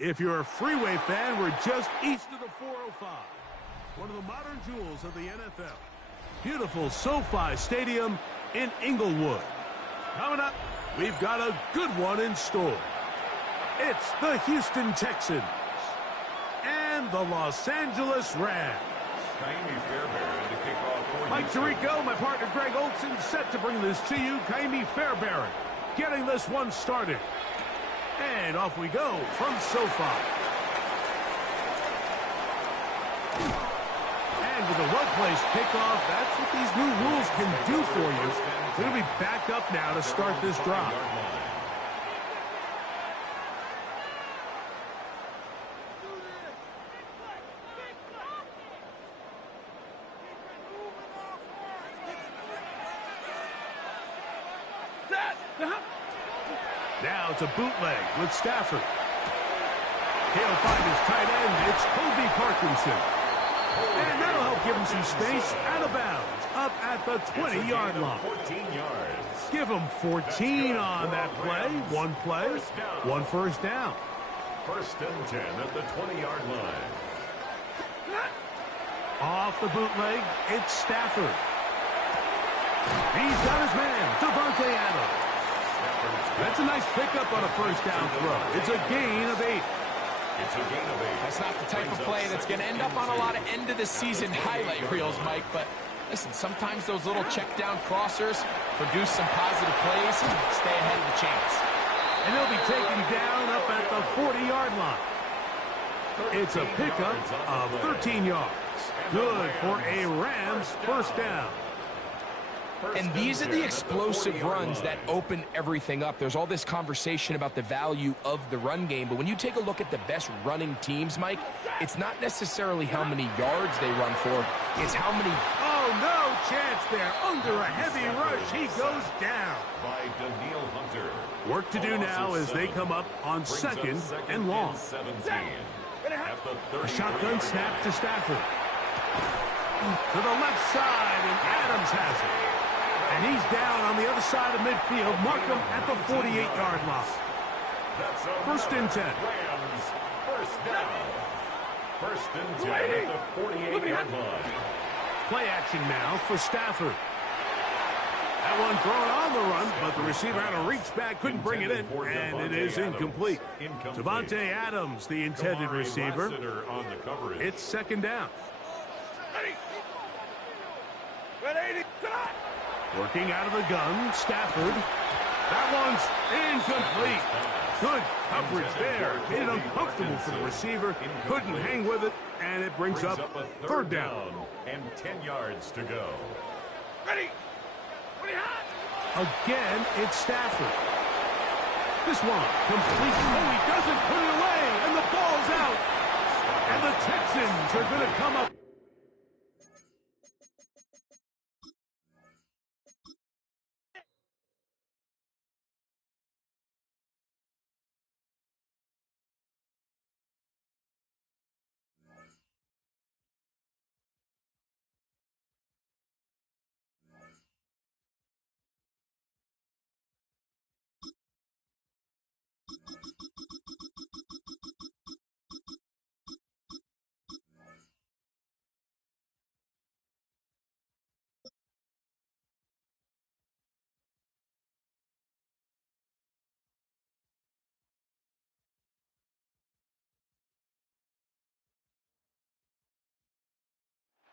If you're a freeway fan, we're just east of the 405. One of the modern jewels of the NFL. Beautiful SoFi Stadium in Inglewood. Coming up, we've got a good one in store. It's the Houston Texans and the Los Angeles Rams. Mike Tirico, my partner Greg Olson, set to bring this to you. Kaimi Fairbairn getting this one started. And off we go from SoFi. And with a well-placed kickoff, that's what these new rules can do for you. We're going to be back up now to start this drive. Now it's a bootleg with Stafford. He'll find his tight end. It's Kobe Parkinson. And that'll help give him some space out of bounds up at the 20-yard line. 14 yards. Give him 14 on that play. One play, one first down. First and 10 at the 20-yard line. Off the bootleg, it's Stafford. He's got his man, Davante Adams. That's a nice pickup on a first down throw. It's a gain of 8. It's a gain of 8. That's not the type of play that's going to end up on a lot of end-of-the-season highlight reels, Mike. But listen, sometimes those little check-down crossers produce some positive plays and stay ahead of the chains. And he'll be taken down up at the 40-yard line. It's a pickup of 13 yards. Good for a Rams first down. And these are the explosive runs that open everything up. There's all this conversation about the value of the run game, but when you take a look at the best running teams, Mike, it's not necessarily how many yards they run for, it's how many... Oh, no chance there. Under a heavy rush, he goes down. By Daniil Hunter. Work to do now as they come up on second and long. A shotgun snap to Stafford. To the left side, and Adams has it. And he's down on the other side of midfield. Mark him at the 48-yard line. First and 10. Rams, first down. First and 10 at the 48-yard line. Play action now for Stafford. That one thrown on the run, but the receiver had to reach back, couldn't bring it in, and it is incomplete. Davante Adams, the intended receiver. It's second down. Working out of the gun, Stafford. That one's incomplete. Good coverage there. Made it uncomfortable for the receiver. Couldn't hang with it, and it brings up third down. And 10 yards to go. Again, it's Stafford. This one complete. Oh, he doesn't put it away, and the ball's out. And the Texans are going to come up.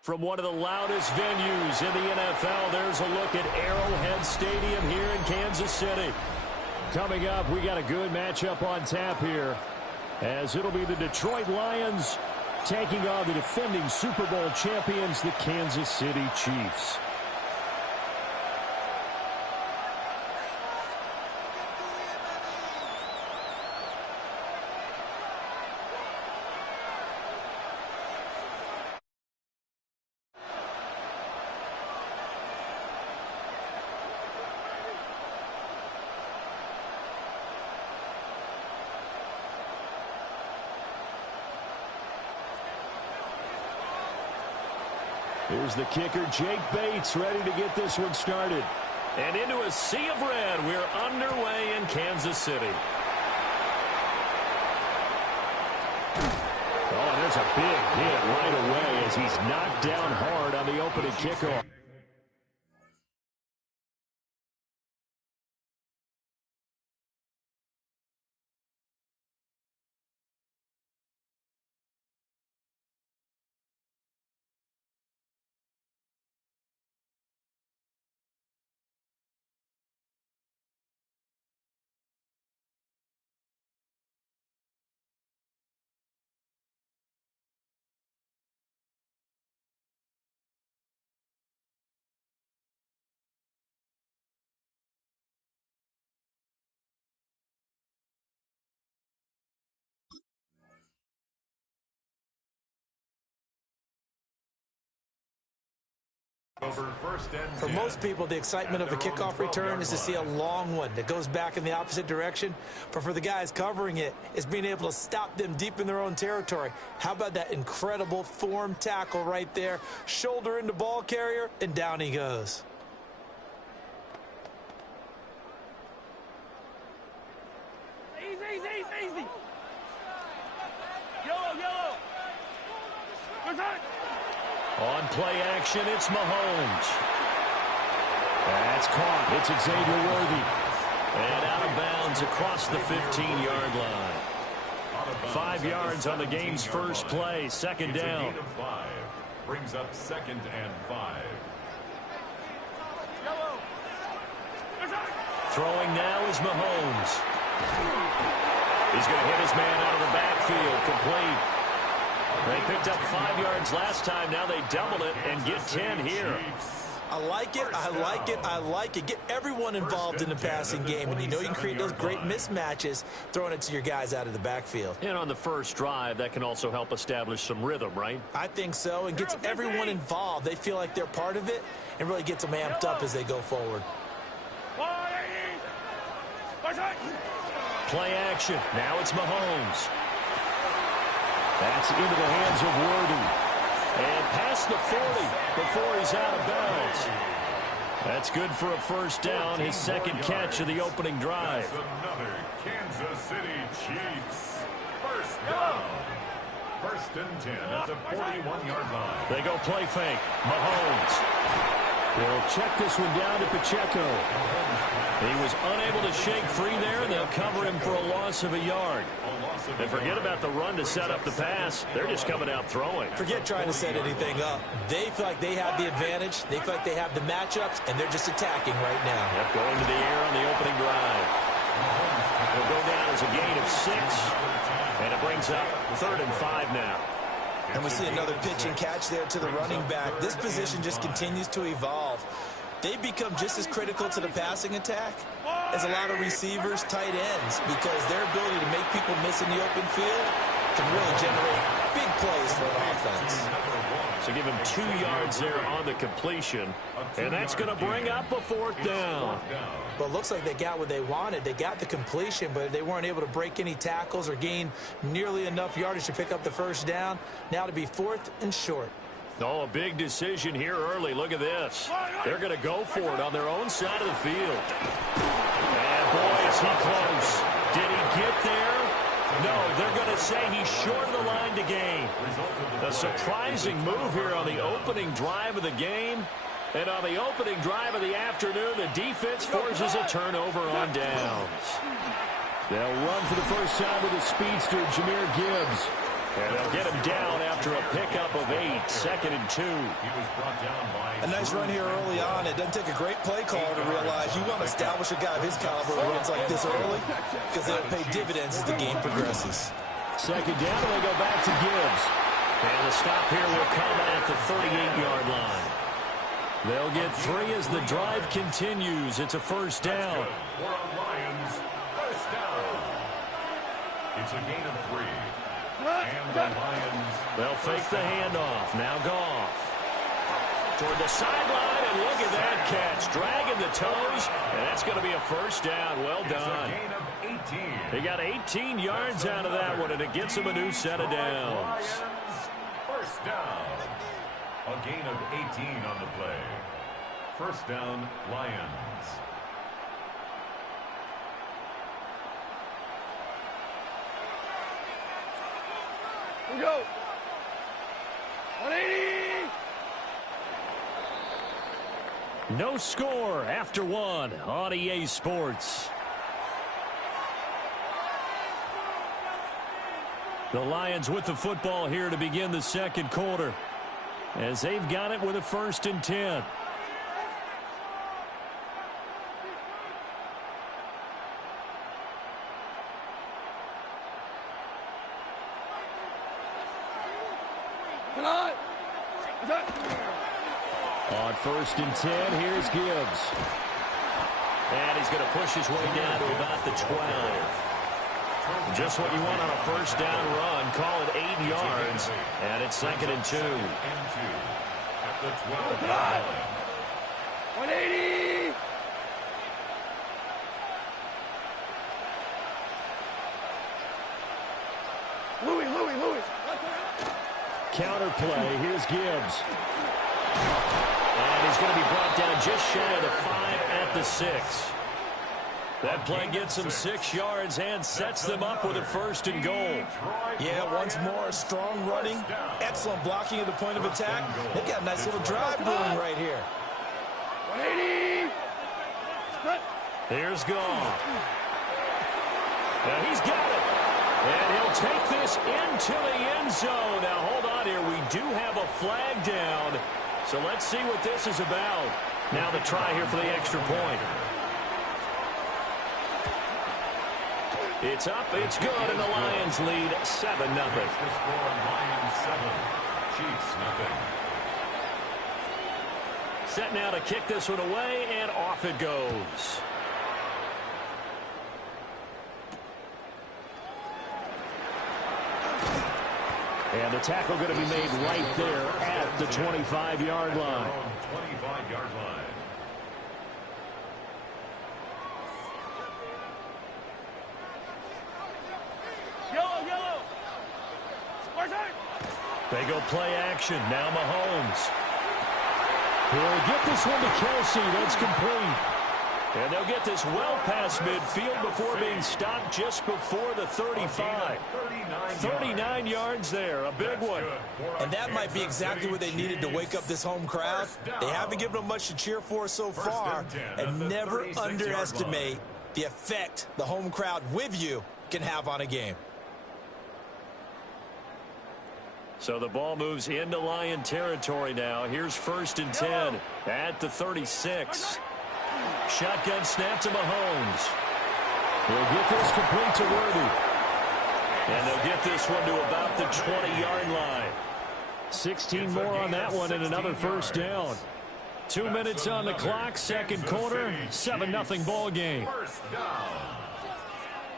From one of the loudest venues in the NFL, there's a look at Arrowhead Stadium here in Kansas City. Coming up, we got a good matchup on tap here, as it'll be the Detroit Lions taking on the defending Super Bowl champions, the Kansas City Chiefs. Here's the kicker, Jake Bates, ready to get this one started. And into a sea of red, we're underway in Kansas City. there's a big hit right away as he's knocked down hard on the opening kickoff. For most people, the excitement of a kickoff return is to see a long one that goes back in the opposite direction. But for the guys covering it, it's being able to stop them deep in their own territory. How about that incredible form tackle right there? Shoulder into ball carrier, and down he goes. Easy. Yellow. On play action, it's Mahomes. That's caught. It's Xavier Worthy. And out of bounds across the 15-yard line. 5 yards on the game's first play. Second down. Brings up 2nd and 5. Throwing now is Mahomes. He's going to hit his man out of the backfield. Complete. They picked up 5 yards last time. Now they double it and get 10 here. I like it. Get everyone involved in the passing game. And you know you can create those great mismatches throwing it to your guys out of the backfield. And on the first drive, that can also help establish some rhythm, right? I think so, and gets everyone involved. They feel like they're part of it and really gets them amped up as they go forward. Play action. Now it's Mahomes. That's into the hands of Worthy. And past the 40 before he's out of bounds. That's good for a first down, his second catch of the opening drive. Another Kansas City Chiefs. First down. 1st and 10 at the 41-yard line. They go play fake. Mahomes. They'll check this one down to Pacheco. He was unable to shake free there, and they'll cover him for a loss of a yard. And forget about the run to set up the pass. They're just coming out throwing. Forget trying to set anything up. They feel like they have the advantage. They feel like they have the matchups, and they're just attacking right now. Yep, going to the air on the opening drive. Will go down as a gain of 6, and it brings up 3rd and 5 now. And we see another pitch and catch there to the running back. This position just continues to evolve. They become just as critical to the passing attack as a lot of receivers, tight ends, because their ability to make people miss in the open field can really generate big plays for an offense. So give him 2 yards there on the completion, and that's going to bring up a 4th down. Well, it looks like they got what they wanted. They got the completion, but they weren't able to break any tackles or gain nearly enough yardage to pick up the first down. Now to be 4th and short. Oh, a big decision here early. Look at this. They're going to go for it on their own side of the field. And boy, is he close. Did he get there? No, they're going to say he's short of the line to gain. A surprising move here on the opening drive of the game. And on the opening drive of the afternoon, the defense forces a turnover on downs. They'll run for the first time with a speedster, Jahmyr Gibbs. And they'll get him down after a pickup of 8, 2nd and 2. A nice run here early on. It doesn't take a great play caller to realize you want to establish a guy of his caliber who runs like this early, because they'll pay dividends as the game progresses. 2nd down, and they go back to Gibbs. And the stop here will come at the 38-yard line. They'll get 3 as the drive continues. It's a first down. Lions, first down. It's a gain of 3. And the Lions. They'll fake the handoff. Now Goff. Toward the sideline, and look at that catch. Dragging the toes, and that's going to be a first down. Well done. It's a gain of 18. He got 18 yards out of that one, and it gets him a new set of downs. First down. A gain of 18 on the play. First down, Lions. We go. 180. No score after one on EA Sports. The Lions with the football here to begin the second quarter, as they've got it with a 1st and 10. On 1st and 10, here's Gibbs. And he's going to push his way down to about the 12. Just what you want on a 1st down run. Call it 8 yards. And it's 2nd and 2. At the 12 line. 180. Louis. Counter play, here's Gibbs. And he's going to be brought down just shy of the 5 at the 6. That play gets them 6 yards and sets them up with a 1st and goal. Yeah, once more, strong running, excellent blocking at the point of attack. They've got a nice little drive brewing right here. 180. Here's Goff. And he's got it. And he'll take this into the end zone. Now, hold on here. We do have a flag down. So let's see what this is about. Now the try here for the extra point. It's up, it's good, and the Lions lead 7-0. Lions 7, Chiefs nothing. Set now to kick this one away, and off it goes. And the tackle going to be made right there at the 25-yard line. 25-yard line. Yellow. They go play action. Now Mahomes. He'll get this one to Kelsey. That's complete. And they'll get this well past midfield before being stopped just before the 35. 39 yards there. A big one. And that might be exactly what they needed to wake up this home crowd. They haven't given them much to cheer for so far. And never underestimate the effect the home crowd with you can have on a game. So the ball moves into Lion territory now. Here's 1st and 10 at the 36. Shotgun snap to Mahomes. He'll get this complete to Worthy. And they'll get this one to about the 20-yard line. 16 more on that one and another 1st down. 2 minutes on the clock, second quarter, 7-0 ball game. 1st down.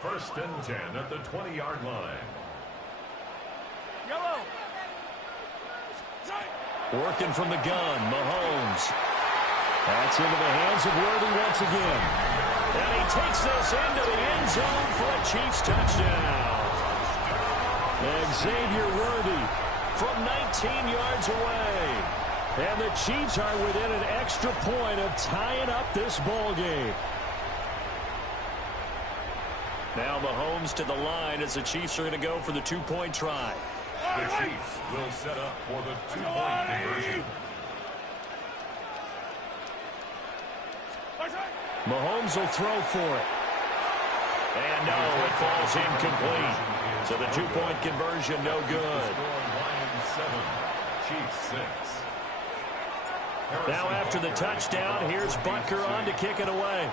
1st and 10 at the 20-yard line. Working from the gun, Mahomes. That's into the hands of Worthy once again. And he takes this into the end zone for a Chiefs touchdown. And Xavier Worthy from 19 yards away. And the Chiefs are within an extra point of tying up this ball game. Now Mahomes to the line as the Chiefs are going to go for the 2-point try. The Chiefs will set up for the 2-point conversion. Mahomes will throw for it. And no, it falls incomplete. So the 2-point conversion, no good. Lions 7, Chiefs 6. Now after the touchdown, here's Butker on to kick it away.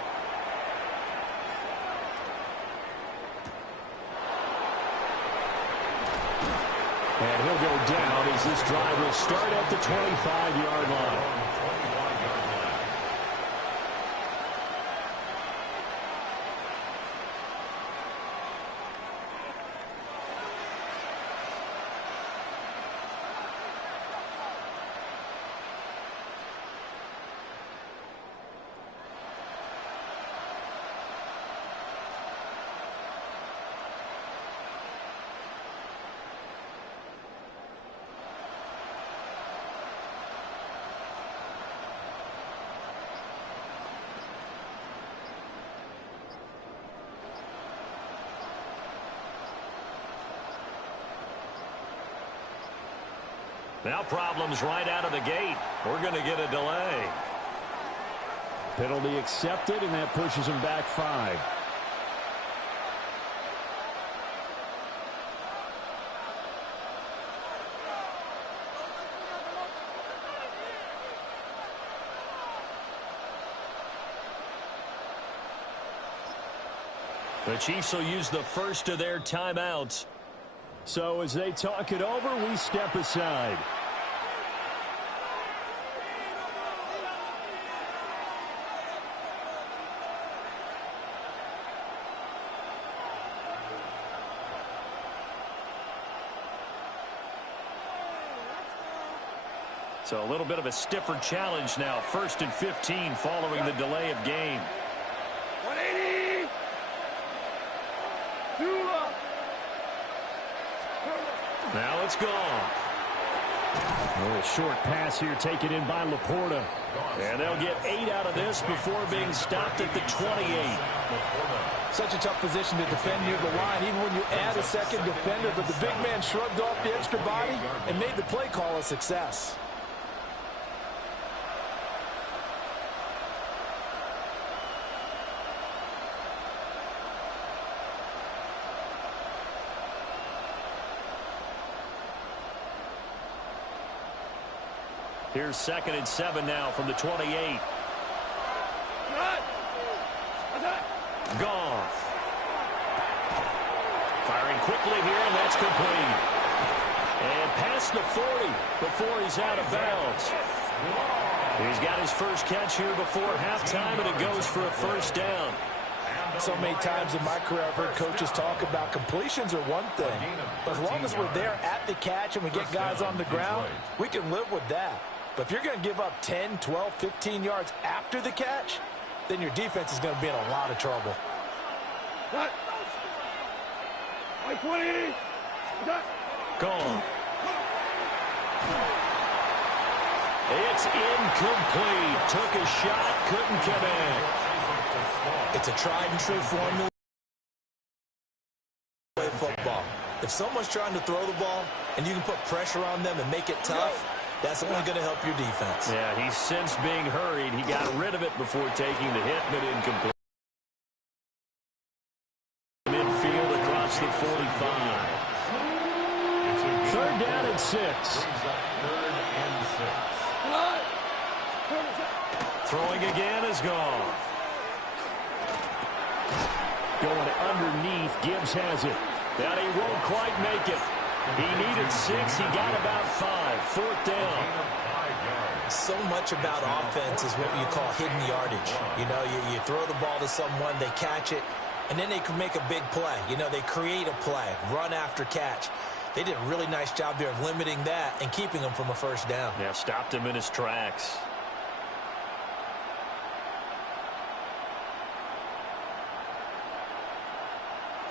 And he'll go down as this drive will start at the 25-yard line. Now problems right out of the gate. We're going to get a delay. Penalty accepted, and that pushes him back 5. The Chiefs will use the first of their timeouts. So as they talk it over, we step aside. So a little bit of a stiffer challenge now. 1st and 15 following the delay of game. 180. Now it's gone. A little short pass here taken in by Laporta. And they'll get 8 out of this before being stopped at the 28. Such a tough position to defend near the line, even when you add a second defender. But the big man shrugged off the extra body and made the play call a success. Here's 2nd and 7 now from the 28. Goff. Firing quickly here, and that's complete. And past the 40 before he's out of bounds. He's got his first catch here before halftime, and it goes for a 1st down. So many times in my career I've heard coaches talk about completions are one thing. But as long as we're there at the catch and we get guys on the ground, we can live with that. But if you're going to give up 10, 12, 15 yards after the catch, then your defense is going to be in a lot of trouble. Gone. It's incomplete. Took a shot, couldn't connect. It's a tried and true formula of football. If someone's trying to throw the ball and you can put pressure on them and make it tough, that's only going to help your defense. Yeah, he's since being hurried. He got rid of it before taking the hit, but incomplete. Midfield across the 45. 3rd down and 6. Throwing again is gone. Going underneath. Gibbs has it. And he won't quite make it. He needed 6. He got about 5. 4th down. So much about offense is what you call hidden yardage. You know, you throw the ball to someone, they catch it, and then they can make a big play. You know, they create a play, run after catch. They did a really nice job there of limiting that and keeping him from a 1st down. Yeah, stopped him in his tracks.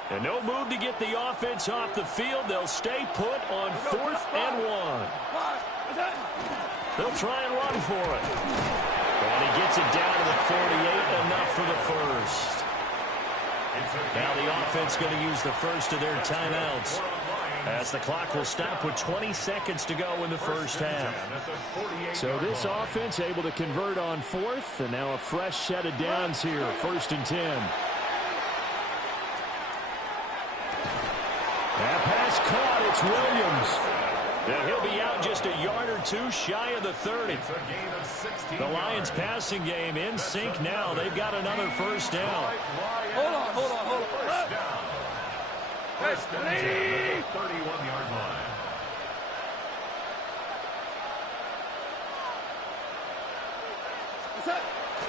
And no move to get the offense off the field. They'll stay put on 4th and 1. They'll try and run for it. And he gets it down to the 48, enough for the 1st. Now the offense going to use the first of their timeouts, as the clock will stop with 20 seconds to go in the 1st half. So this offense able to convert on 4th, and now a fresh set of downs here, 1st and 10. That pass caught. It's Williams. And he'll be out just a yard or 2 shy of the 30. The Lions passing game in sync now. They've got another 1st down. Hold on. First and 10 at the 31-yard line.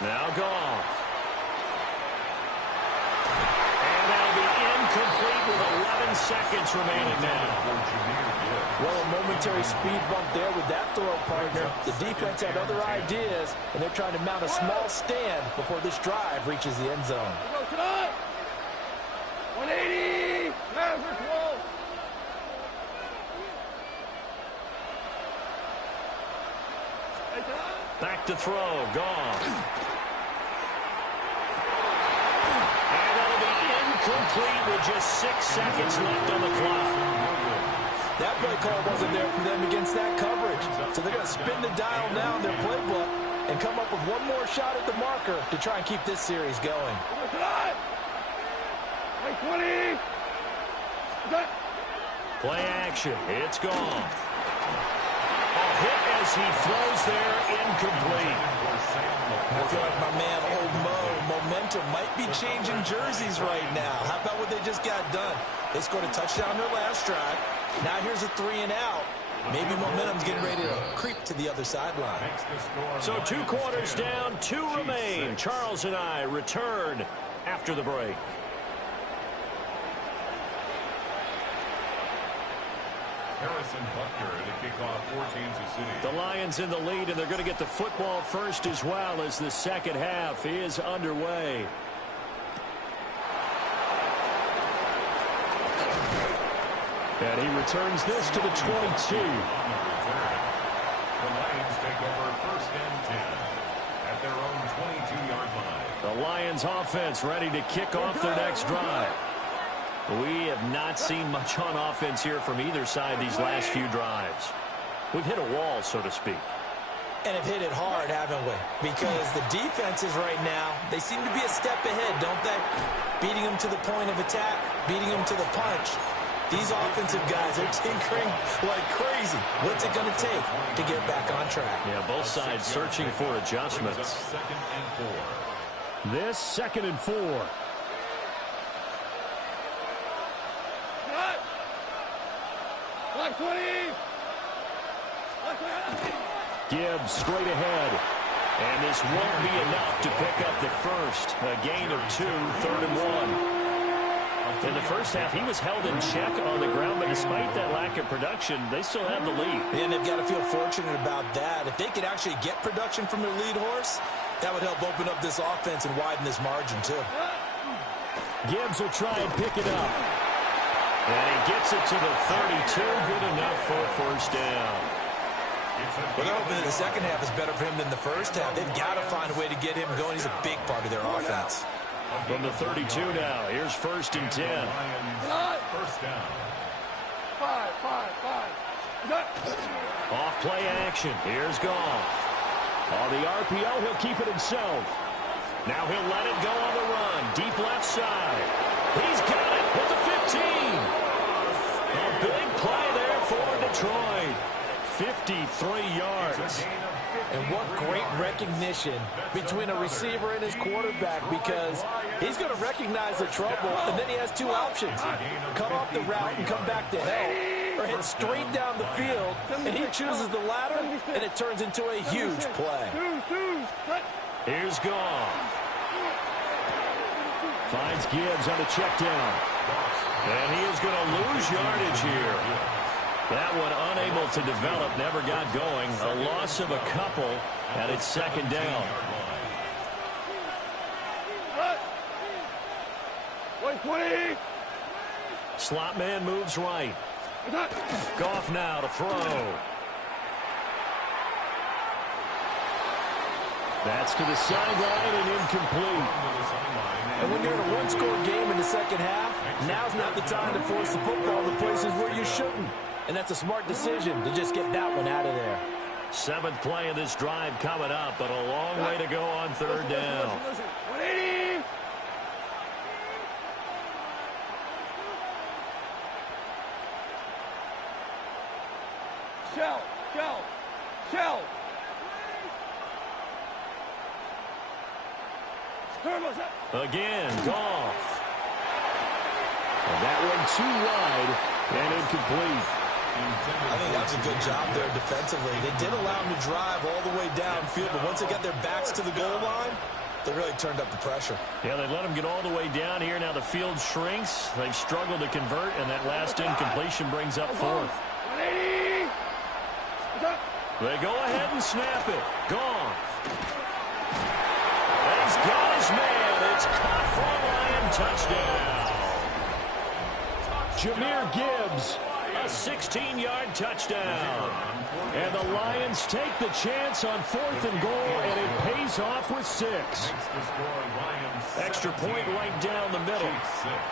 Now Goff. And that'll be incomplete with 11 seconds remaining now. Well, a momentary speed bump there with that throw, partner. The defense had other ideas, and they're trying to mount a small stand before this drive reaches the end zone. 180. Back to throw. Goff. And that'll be incomplete with just 6 seconds left on the clock. That play call wasn't there for them against that coverage. So they're going to spin the dial now in their playbook and come up with one more shot at the marker to try and keep this series going. Play action. It's gone. A hit as he throws there, incomplete. I feel like my man, Old Mo, momentum might be changing jerseys right now. How about what they just got done? They scored a touchdown their last drive. Now here's a 3 and out. Maybe momentum's getting ready to creep to the other sideline. So 2 quarters down, 2 remain. Charles and I return after the break. Harrison Butker to kick off for Kansas City. The Lions in the lead, and they're going to get the football first as well as the second half is underway. And he returns this to the 22. The Lions take over first and 10 at their own 22-yard line. The Lions offense ready to kick off their next drive. We have not seen much on offense here from either side these last few drives. We've hit a wall, so to speak. And have hit it hard, haven't we? Because the defenses right now, they seem to be a step ahead, don't they? Beating them to the point of attack, beating them to the punch. These offensive guys are tinkering like crazy. What's it going to take to get back on track? Yeah, both sides searching for adjustments. This 2nd and 4. Gibbs straight ahead. And this won't be enough to pick up the first. A gain of 2, 3rd and 1. In the first half, he was held in check on the ground, but despite that lack of production, they still have the lead. And they've got to feel fortunate about that. If they could actually get production from their lead horse, that would help open up this offense and widen this margin, too. Gibbs will try and pick it up. And he gets it to the 32. Good enough for a first down. Well, they're hoping that the second half is better for him than the first half. They've got to find a way to get him going. He's a big part of their offense. From the 32 now, here's 1st and 10. First down. Off play action. Here's Goff. On the RPO, he'll keep it himself. Now he'll let it go on the run. Deep left side. He's got it with the 15. A big play there for Detroit. 53 yards. And what great recognition between a receiver and his quarterback, because he's going to recognize the trouble, and then he has 2 options. Come off the route and come back to help, or head straight down the field, and he chooses the latter, and it turns into a huge play. Here's Goff. Finds Gibbs on the check down. And he is going to lose yardage here. That one unable to develop, never got going. A loss of a couple, and it's 2nd down. Slot man moves right. Goff now to throw. That's to the sideline and incomplete. And when you're in a one-score game in the second half, now's not the time to force the football to places where you shouldn't. And that's a smart decision to just get that one out of there. 7th play of this drive coming up, but a long way to go on 3rd down. Shell. Again, Goff. And that one too wide and incomplete. I think that was a good job there defensively. They did allow them to drive all the way downfield, but once they got their backs to the goal line, they really turned up the pressure. Yeah, they let them get all the way down here. Now the field shrinks. They've struggled to convert, and that last incompletion brings up 4th. They go ahead and snap it. Goff. He's got his man. It's caught for a Lion touchdown. Jahmyr Gibbs, a 16-yard touchdown. And the Lions take the chance on 4th and goal, and it pays off with 6. Extra point right down the middle.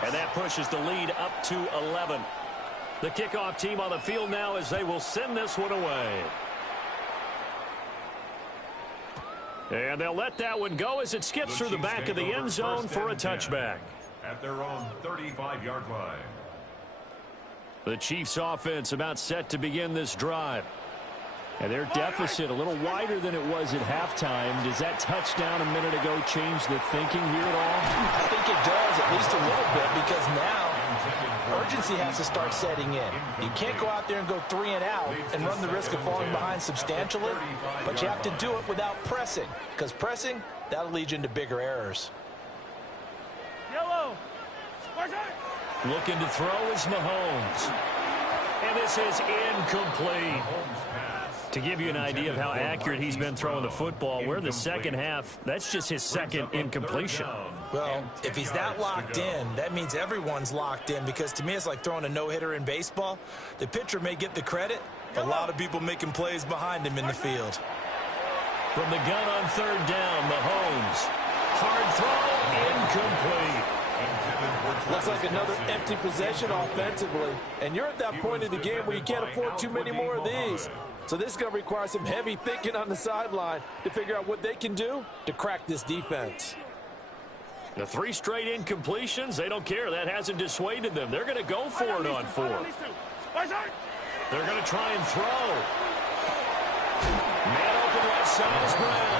And that pushes the lead up to 11. The kickoff team on the field now as they will send this one away. And they'll let that one go as it skips through the back of the end zone for a touchback. At their own 35-yard line. The Chiefs offense about set to begin this drive. And their deficit a little wider than it was at halftime. Does that touchdown a minute ago change the thinking here at all? I think it does, at least a little bit, because now urgency has to start setting in. You can't go out there and go 3 and out and run the risk of falling behind substantially, but you have to do it without pressing, because pressing, that'll lead you into bigger errors. Looking to throw is Mahomes. And this is incomplete. To give you an idea of how accurate he's been throwing the football, we're in the second half. That's just his second incompletion. Well, if he's that locked in, that means everyone's locked in, because to me it's like throwing a no-hitter in baseball. The pitcher may get the credit, a lot of people making plays behind him in the field. From the gun on third down, Mahomes. Hard throw, incomplete. Looks like another empty possession offensively. And you're at that point in the game where you can't afford too many more of these. So this is going to require some heavy thinking on the sideline to figure out what they can do to crack this defense. The 3 straight incompletions, they don't care. That hasn't dissuaded them. They're going to go for it on 4. They're going to try and throw. Man open left side is Brown.